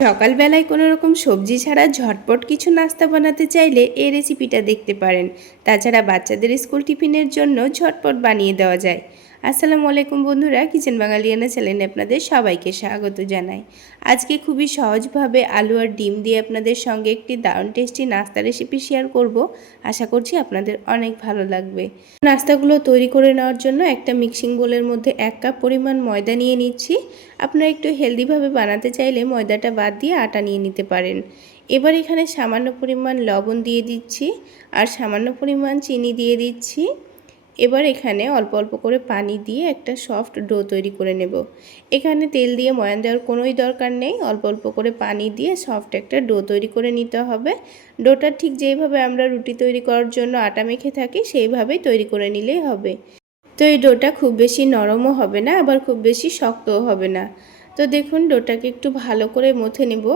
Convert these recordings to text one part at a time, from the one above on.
সকালবেলায় কোনো রকম সবজি ছাড়া ঝটপট কিছু নাস্তা বানাতে চাইলে এই রেসিপিটা দেখতে পারেন। তাছাড়া বাচ্চাদের স্কুল টিফিনের জন্য ঝটপট বানিয়ে দেওয়া যায়। আসসালামু আলাইকুম বন্ধুরা, কিচেন বাঙালিয়ানা চ্যানেলে আপনাদের সবাইকে স্বাগত জানাই। আজকে খুবই সহজভাবে আলু আর ডিম দিয়ে আপনাদের সঙ্গে একটি দারুণ টেস্টি নাস্তা রেসিপি শেয়ার করব। আশা করছি আপনাদের অনেক ভালো লাগবে। নাস্তাগুলো তৈরি করে নেওয়ার জন্য একটা মিক্সিং বোলের মধ্যে এক কাপ পরিমাণ ময়দা নিয়ে নিচ্ছি। আপনারা একটু হেলদিভাবে বানাতে চাইলে ময়দাটা বাদ দিয়ে আটা নিয়ে নিতে পারেন। এবার এখানে সামান্য পরিমাণ লবণ দিয়ে দিচ্ছি আর সামান্য পরিমাণ চিনি দিয়ে দিচ্ছি। এবার এখানে অল্প অল্প করে পানি দিয়ে একটা সফট ডো তৈরি করে নেব। এখানে তেল দিয়ে ময়ান দেওয়ার কোনোই দরকার নেই। অল্প অল্প করে পানি দিয়ে সফট একটা ডো তৈরি করে নিতে হবে। ডোটা ঠিক যেইভাবে আমরা রুটি তৈরি করার জন্য আটা মেখে থাকি, সেইভাবেই তৈরি করে নিলেই হবে। তো এই ডোটা খুব বেশি নরমও হবে না, আবার খুব বেশি শক্তও হবে না। তো দেখুন, ডোটাকে একটু ভালো করে মথে নেব।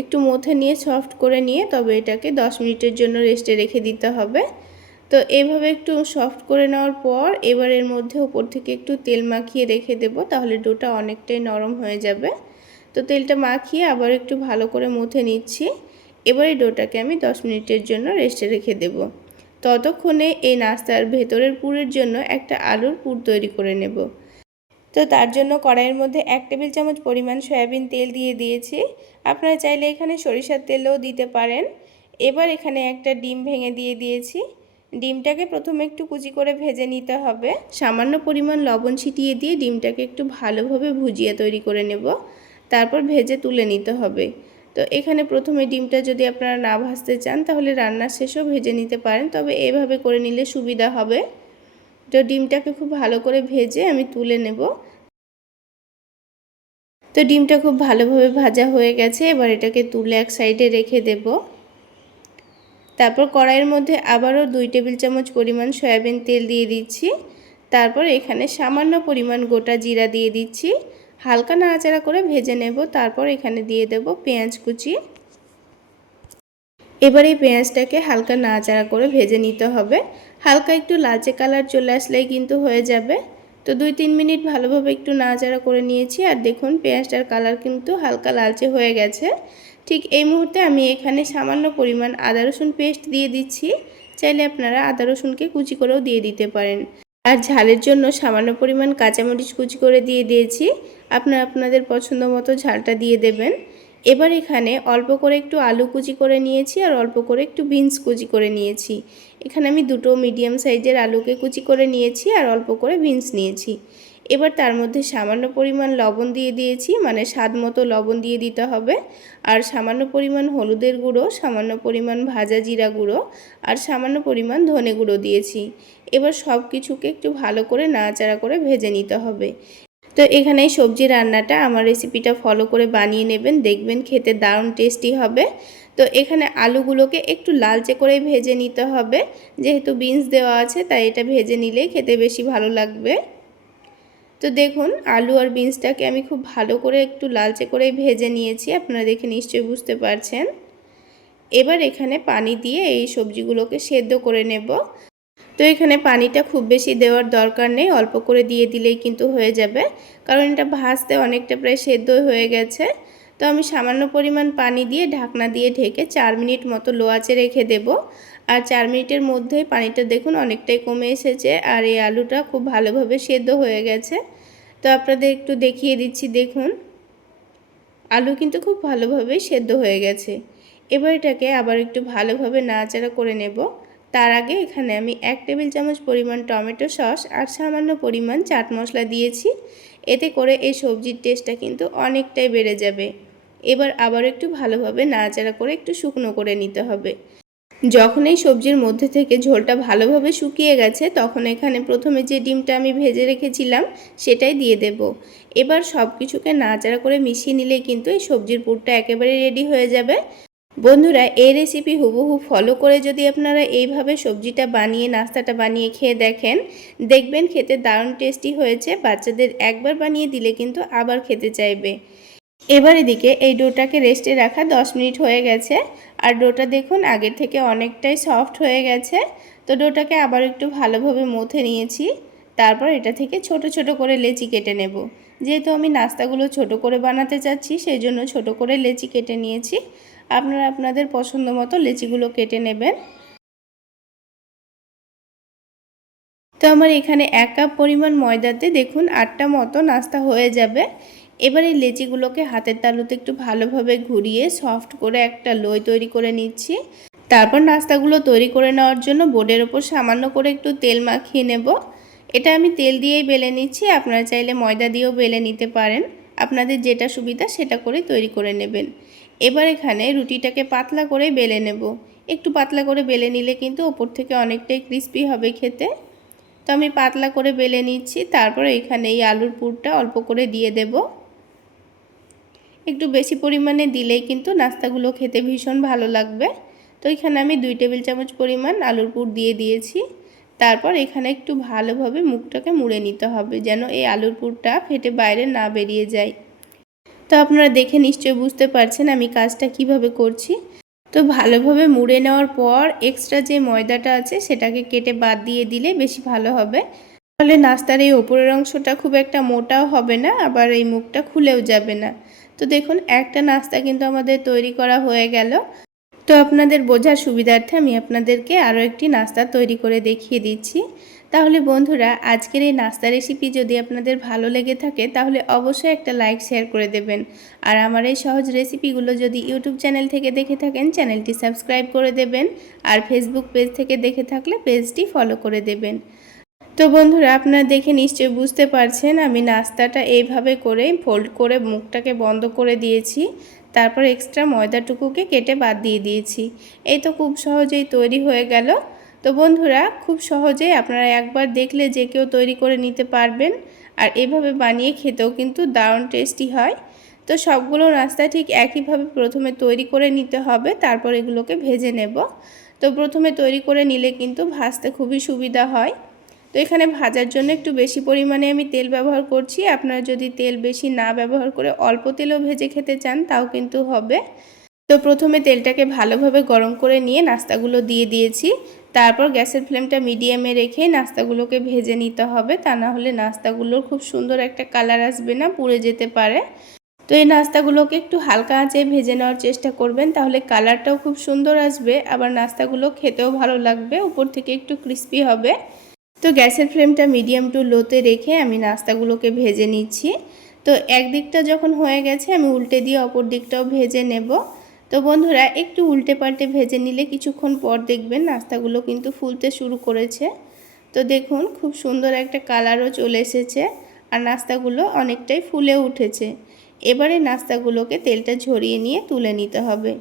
একটু মথে নিয়ে সফট করে নিয়ে তবে এটাকে 10 মিনিটের জন্য রেস্টে রেখে দিতে হবে। তো এইভাবে একটু সফট করে নেওয়ার পর এবার এর মধ্যে উপর থেকে একটু তেল মাখিয়ে রেখে দেব, তাহলে ডোটা অনেকটাই নরম হয়ে যাবে। তো তেলটা মাখিয়ে আবার একটু ভালো করে মুথে নিচ্ছি। এবার এই ডোটাকে আমি 10 মিনিটের জন্য রেস্টে রেখে দেব। ততক্ষণে এই নাস্তার ভেতরের পুরের জন্য একটা আলুর পুর তৈরি করে নেব। তো তার জন্য কড়াইয়ের মধ্যে এক টেবিল চামচ পরিমাণ সয়াবিন তেল দিয়ে দিয়েছি। আপনারা চাইলে এখানে সরিষার তেলও দিতে পারেন। এবার এখানে একটা ডিম ভেঙে দিয়ে দিয়েছি। ডিমটাকে প্রথমে একটু কুচি করে ভেজে নিতে হবে। সামান্য পরিমাণ লবণ ছিটিয়ে দিয়ে ডিমটাকে একটু ভালোভাবে ভুজিয়ে তৈরি করে নেব। তারপর ভেজে তুলে নিতে হবে। তো এখানে প্রথমে ডিমটা যদি আপনারা না ভাজতে চান, তাহলে রান্নার শেষেও ভেজে নিতে পারেন। তবে এভাবে করে নিলে সুবিধা হবে। তো ডিমটাকে খুব ভালো করে ভেজে আমি তুলে নেব। তো ডিমটা খুব ভালোভাবে ভাজা হয়ে গেছে। এবার এটাকে তুলে এক সাইডে রেখে দেব। তারপর কড়াইয়ের মধ্যে আবারও দুই টেবিল চামচ পরিমাণ সয়াবিন তেল দিয়ে দিচ্ছি। তারপর এখানে সামান্য পরিমাণ গোটা জিরা দিয়ে দিচ্ছি। হালকা নাড়াচাড়া করে ভেজে নেব। তারপর এখানে দিয়ে দেব পেঁয়াজ কুচি। এবার এই পেঁয়াজটাকে হালকা নাড়াচাড়া করে ভেজে নিতে হবে। হালকা একটু লালচে কালার চলে আসলেই কিন্তু হয়ে যাবে। তো দুই তিন মিনিট ভালোভাবে একটু নাড়াচাড়া করে নিয়েছি। আর দেখুন, পেঁয়াজটার কালার কিন্তু হালকা লালচে হয়ে গেছে। ঠিক এই মুহূর্তে আমি এখানে সামান্য পরিমাণ আদা রসুন পেস্ট দিয়ে দিচ্ছি। চাইলে আপনারা আদা রসুনকে কুচি করেও দিয়ে দিতে পারেন। আর ঝালের জন্য সামান্য পরিমাণ কাঁচামরিচ কুচি করে দিয়ে দিয়েছি। আপনারা আপনাদের পছন্দ মতো ঝালটা দিয়ে দেবেন। এবার এখানে অল্প করে একটু আলু কুচি করে নিয়েছি আর অল্প করে একটু বিনস কুচি করে নিয়েছি। এখানে আমি দুটো মিডিয়াম সাইজের আলুকে কুচি করে নিয়েছি আর অল্প করে বিনস নিয়েছি। এবার তার মধ্যে সামান্য পরিমাণ লবণ দিয়ে দিয়েছি মানে স্বাদ মতো লবণ দিয়ে দিতে হবে। আর সামান্য পরিমাণ হলুদের গুঁড়ো, সামান্য পরিমাণ ভাজা জিরা গুঁড়ো, আর সামান্য পরিমাণ ধনে গুঁড়ো দিয়েছি। এবার সব কিছুকে একটু ভালো করে নাড়াচাড়া করে ভেজে নিতে হবে। তো এখানে সবজি রান্নাটা আমার রেসিপিটা ফলো করে বানিয়ে নেবেন, দেখবেন খেতে দারুণ টেস্টি হবে। তো এখানে আলুগুলোকে একটু লালচে করে ভেজে নিতে হবে। যেহেতু বিনস দেওয়া আছে, তাই এটা ভেজে নিলে খেতে বেশি ভালো লাগবে। তো দেখুন, আলু আর বিনসটাকে আমি খুব ভালো করে একটু লালচে করে ভেজে নিয়েছি, আপনারা দেখে নিশ্চয়ই বুঝতে পারছেন। এবার এখানে পানি দিয়ে এই সবজিগুলোকে সেদ্ধ করে নেব। তো এখানে পানিটা খুব বেশি দেওয়ার দরকার নেই, অল্প করে দিয়ে দিলেই কিন্তু হয়ে যাবে, কারণ এটা ভাজতে অনেকটা প্রায় সেদ্ধ হয়ে গেছে। তো আমি সামান্য পরিমাণ পানি দিয়ে ঢাকনা দিয়ে ঢেকে চার মিনিট মতো লো আঁচে রেখে দেব। আর চার মিনিটের মধ্যেই পানিটা দেখুন অনেকটাই কমে এসেছে আর এই আলুটা খুব ভালোভাবে সেদ্ধ হয়ে গেছে। তো আপনাদের একটু দেখিয়ে দিচ্ছি, দেখুন। আলু কিন্তু খুব ভালোভাবে সেদ্ধ হয়ে গেছে। এবার এটাকে আবার একটু ভালোভাবে নাড়াচাড়া করে নেব। তার আগে এখানে আমি এক টেবিল চামচ পরিমাণ টমেটো সস আর সামান্য পরিমাণ চাট মশলা দিয়েছি। এতে করে এই সবজির টেস্টটা কিন্তু অনেকটাই বেড়ে যাবে। এবার আবার একটু ভালোভাবে নাড়াচাড়া করে একটু শুকনো করে নিতে হবে। যখন এই সবজির মধ্যে থেকে ঝোলটা ভালোভাবে শুকিয়ে গেছে, তখন এখানে প্রথমে যে ডিমটা আমি ভেজে রেখেছিলাম, সেটাই দিয়ে দেব। এবার সব কিছুকে নাড়াচাড়া করে মিশিয়ে নিলেই কিন্তু এই সবজির পুরটা একেবারে রেডি হয়ে যাবে। বন্ধুরা, এই রেসিপি হুবহু ফলো করে যদি আপনারা এইভাবে সবজিটা বানিয়ে, নাস্তাটা বানিয়ে খেয়ে দেখেন, দেখবেন খেতে দারুণ টেস্টি হয়েছে। বাচ্চাদের একবার বানিয়ে দিলে কিন্তু আবার খেতে চাইবে। এবার এদিকে এই ডোটাকে রেস্টে রাখা 10 মিনিট হয়ে গেছে। আর ডোটা দেখুন, আগের থেকে অনেকটাই সফট হয়ে গেছে। তো ডোটাকে আবার একটু ভালোভাবে মথে নিয়েছি। তারপর এটা থেকে ছোট ছোট করে লেচি কেটে নেব। যেহেতু আমি নাস্তাগুলো ছোট করে বানাতে চাচ্ছি, সেই জন্য ছোট করে লেচি কেটে নিয়েছি। আপনারা আপনাদের পছন্দ মতো লেচিগুলো কেটে নেবেন। তো আমার এখানে এক কাপ পরিমাণ ময়দাতে দেখুন আটটা মতো নাস্তা হয়ে যাবে। এবার এই লেচিগুলোকে হাতের তালুতে একটু ভালোভাবে ঘুরিয়ে সফট করে একটা লই তৈরি করে নিচ্ছি। তারপর নাস্তাগুলো তৈরি করে নেওয়ার জন্য বোর্ডের ওপর সামান্য করে একটু তেল মাখিয়ে নেব। এটা আমি তেল দিয়েই বেলে নিচ্ছি, আপনারা চাইলে ময়দা দিয়েও বেলে নিতে পারেন। আপনাদের যেটা সুবিধা সেটা করে তৈরি করে নেবেন। এবার এখানে রুটিটাকে পাতলা করে বেলে নেব। একটু পাতলা করে বেলে নিলে কিন্তু ওপর থেকে অনেকটাই ক্রিস্পি হবে খেতে। তো আমি পাতলা করে বেলে নিচ্ছি, তারপর এখানে এই আলুর পুরটা অল্প করে দিয়ে দেব। একটু বেশি পরিমাণে দিলেই কিন্তু নাস্তাগুলো খেতে ভীষণ ভালো লাগবে। তো এখানে আমি দুই টেবিল চামচ পরিমাণ আলুর পুর দিয়ে দিয়েছি। তারপর এখানে একটু ভালোভাবে মুখটাকে মুড়ে নিতে হবে যেন এই আলুর পুরটা ফেটে বাইরে না বেরিয়ে যায়। তো আপনারা দেখে নিশ্চয়ই বুঝতে পারছেন আমি কাজটা কীভাবে করছি। তো ভালোভাবে মুড়ে নেওয়ার পর এক্সট্রা যে ময়দাটা আছে সেটাকে কেটে বাদ দিয়ে দিলে বেশি ভালো হবে। তাহলে নাস্তার এই ওপরের অংশটা খুব একটা মোটাও হবে না, আবার এই মুখটা খুলেও যাবে না। তো দেখুন, একটা নাস্তা কিন্তু আমাদের তৈরি করা হয়ে গেল। তো আপনাদের বোঝার সুবিধার্থে আমি আপনাদেরকে আরও একটি নাস্তা তৈরি করে দেখিয়ে দিচ্ছি। তাহলে বন্ধুরা, আজকের এই নাস্তা রেসিপি যদি আপনাদের ভালো লেগে থাকে, তাহলে অবশ্যই একটা লাইক, শেয়ার করে দেবেন। আর আমার এই সহজ রেসিপিগুলো যদি ইউটিউব চ্যানেল থেকে দেখে থাকেন, চ্যানেলটি সাবস্ক্রাইব করে দেবেন। আর ফেসবুক পেজ থেকে দেখে থাকলে পেজটি ফলো করে দেবেন। তো বন্ধুরা, আপনারা দেখে নিশ্চয়ই বুঝতে পারছেন, আমি নাস্তাটা এইভাবে করে ফোল্ড করে মুখটাকে বন্ধ করে দিয়েছি। তারপর এক্সট্রা ময়দাটুকুকে কেটে বাদ দিয়ে দিয়েছি। এই তো খুব সহজেই তৈরি হয়ে গেল। তো বন্ধুরা, খুব সহজেই আপনারা একবার দেখলে যে কেউ তৈরি করে নিতে পারবেন। আর এভাবে বানিয়ে খেতেও কিন্তু দারুণ টেস্টি হয়। তো সবগুলো নাস্তা ঠিক একইভাবে প্রথমে তৈরি করে নিতে হবে, তারপর এগুলোকে ভেজে নেব। তো প্রথমে তৈরি করে নিলে কিন্তু ভাজতে খুবই সুবিধা হয়। তো এখানে ভাজার জন্য একটু বেশি পরিমাণে আমি তেল ব্যবহার করছি। আপনারা যদি তেল বেশি না ব্যবহার করে অল্প তেলও ভেজে খেতে চান, তাও কিন্তু হবে। তো প্রথমে তেলটাকে ভালোভাবে গরম করে নিয়ে নাস্তাগুলো দিয়ে দিয়েছি। তারপর গ্যাসের ফ্লেমটা মিডিয়ামে রেখে নাস্তাগুলোকে ভেজে নিতে হবে। তা না হলে নাস্তাগুলোর খুব সুন্দর একটা কালার আসবে না, পুড়ে যেতে পারে। তো এই নাস্তাগুলোকে একটু হালকা আঁচে ভেজে নেওয়ার চেষ্টা করবেন, তাহলে কালারটাও খুব সুন্দর আসবে। আবার নাস্তাগুলো খেতেও ভালো লাগবে, উপর থেকে একটু ক্রিস্পি হবে। তো গ্যাসের ফ্লেমটা মিডিয়াম টু লোতে রেখে আমি নাস্তাগুলোকে ভেজে নিচ্ছি। তো একদিকটা যখন হয়ে গেছে, আমি উল্টে দিয়ে অপর দিকটাও ভেজে নেব। তো বন্ধুরা, একটু উল্টে পাল্টে ভেজে নিলে কিছুক্ষণ পর দেখবেন নাস্তাগুলো কিন্তু ফুলতে শুরু করেছে। তো দেখুন, খুব সুন্দর একটা কালারও চলে এসেছে আর নাস্তাগুলো অনেকটাই ফুলে উঠেছে। এবারে নাস্তাগুলোকে তেলটা ঝরিয়ে নিয়ে তুলে নিতে হবে।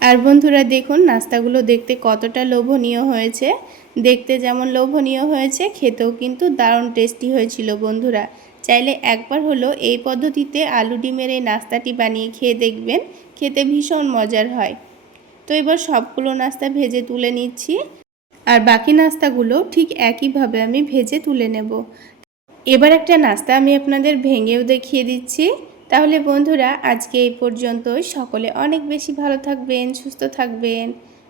আর বন্ধুরা, দেখুন, নাস্তাগুলো দেখতে কতটা লোভনীয় হয়েছে। দেখতে যেমন লোভনীয় হয়েছে, খেতেও কিন্তু দারুণ টেস্টি হয়েছিল বন্ধুরা। চাইলে একবার হলো এই পদ্ধতিতে আলু ডিমের এই নাস্তাটি বানিয়ে খেয়ে দেখবেন, খেতে ভীষণ মজার হয়। তো এবার সবগুলো নাস্তা ভেজে তুলে নিচ্ছি। আর বাকি নাস্তাগুলো ঠিক একইভাবে আমি ভেজে তুলে নেব। এবার একটা নাস্তা আমি আপনাদের ভেঙেও দেখিয়ে দিচ্ছি। তাহলে বন্ধুরা, আজকে এই পর্যন্তই। সকলে অনেক বেশি ভালো থাকবেন, সুস্থ থাকবেন।